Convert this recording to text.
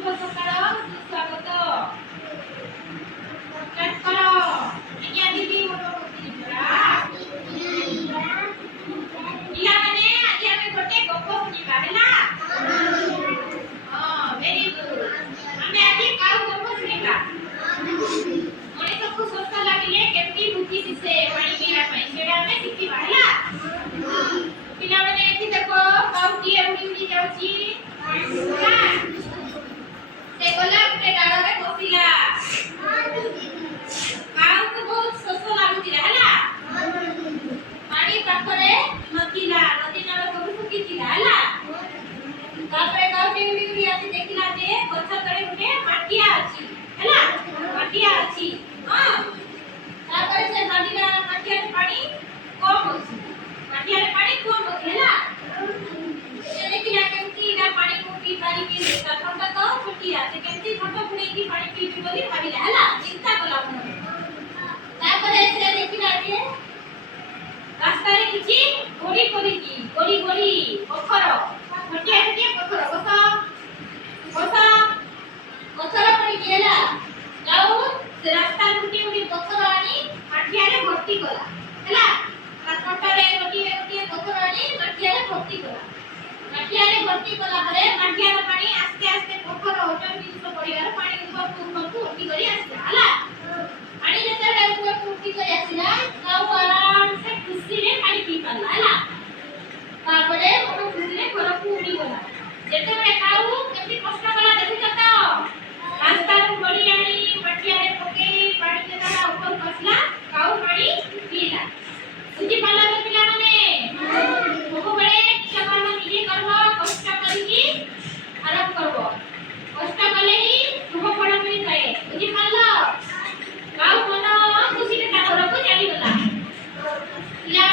शुभ सकाळ स्वागत स्टार्ट करो आज्ञा दीदी मोटो होती पिला माने आज हमें गोटे गप सुनिबा हैला हां वेरी गुड हमें आज काउ गप सुनिबा मने सबको सोच लागिले केमती बुद्धि दिसे पानी पीला पई सेडा हमें सिखिबा हैला पिला माने एठी देखो काउ टिए उडी उडी जाउची ते गला के डाळ रे बसिला काउ को बहुत सोस लागुती हैला पानी पाखरे नथिला नदी नाळ सब सुखीतिला हैला तापरे काउ टिए उडी उडी आसी देखिला जे गछ तळे गुटे माटिया अछि हैला माटिया अछि हां तापरे से नदीला माटिया पानी कम अछि माटिया रे पानी कम अछि हैला से देखिला केमती ना पानी को पी पानी पी लेता ठंडा तो छुटी आसे केमती ठंडा पुणी की पानी पी बोली भाबिला हैला चिंता कला मन तापरे से देखिला जे रास्ता रे किछि गोड़ी गोड़ी पोखर छोटिया छोटिया पोखर बसा पोखर पड़ी गेला जाऊ से रास्ता गुटी गुटी पोखर आनी माटिया रे भर्ती कला हैला रास्ता रे गोटी पोखर आनी माटिया रे भर्ती कला माटिया रे भर्ती कला परे माटिया रे पानी आस्ते आस्ते पोखर ओजन जिंस पड़ियार पानी ऊपर को उठी करी आसिला हैला पानी जेते ऊपर को उठी करी आसिला जाऊ आराम से खुशी रे पानी पी पाला हैला तापरे मोर खुशी रे घर को उड़ी गला जेते बे काऊ केमती कष्ट कला देखि जता रास्ता रो गड़ी आनी माटिया रे पके पानी जेता ऊपर खसला काऊ पानी पीला बुझी पाला तो पिला माने को बड़े चकर में निजे करबो कष्ट करी आराम करबो कष्ट कले ही शुभ फल मिल जाए बुझी पाला काऊ मन खुशी रे घर को चली गला पिला